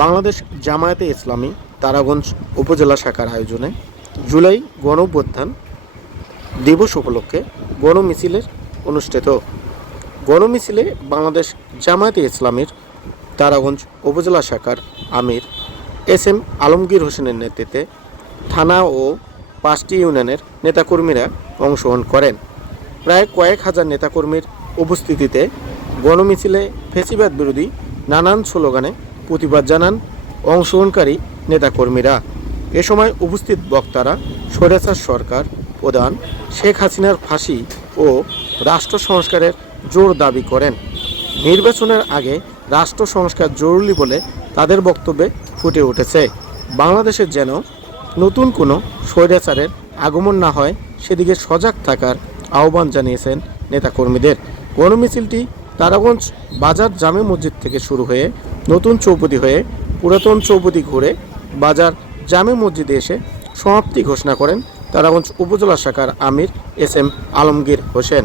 বাংলাদেশ জামায়াতে ইসলামী তারাগঞ্জ উপজেলা শাখার আয়োজনে জুলাই গণঅভ্যুত্থান দিবস উপলক্ষে গণমিছিলের অনুষ্ঠিত। গণমিছিলে বাংলাদেশ জামায়াতে ইসলামীর তারাগঞ্জ উপজেলা শাখার আমির এস এম আলমগীর হোসেনের নেতৃত্বে থানা ও 5টি ইউনিয়নের নেতাকর্মীরা অংশগ্রহণ করেন। প্রায় কয়েক হাজার নেতাকর্মীর উপস্থিতিতে গণমিছিলে ফ্যাসিবাদ বিরোধী নানান স্লোগানে প্রতিবাদ জানান অংশগ্রহণকারী নেতাকর্মীরা। এ সময় উপস্থিত বক্তারা স্বৈরাচার সরকার প্রধান শেখ হাসিনার ফাঁসি ও রাষ্ট্র সংস্কারের জোর দাবি করেন। নির্বাচনের আগে রাষ্ট্র সংস্কার জরুরি বলে তাদের বক্তব্যে ফুটে উঠেছে। বাংলাদেশের যেন নতুন কোনো স্বৈরাচারের আগমন না হয় সেদিকে সজাগ থাকার আহ্বান জানিয়েছেন নেতাকর্মীদের। গণমিছিলটি তারাগঞ্জ বাজার জামে মসজিদ থেকে শুরু হয়ে নতুন চৌপতি হয়ে পুরাতন চৌপতি ঘুরে বাজার জামে মসজিদে এসে সমাপ্তি ঘোষণা করেন তারাগঞ্জ উপজেলা শাখার আমির এস এম আলমগীর হোসেন।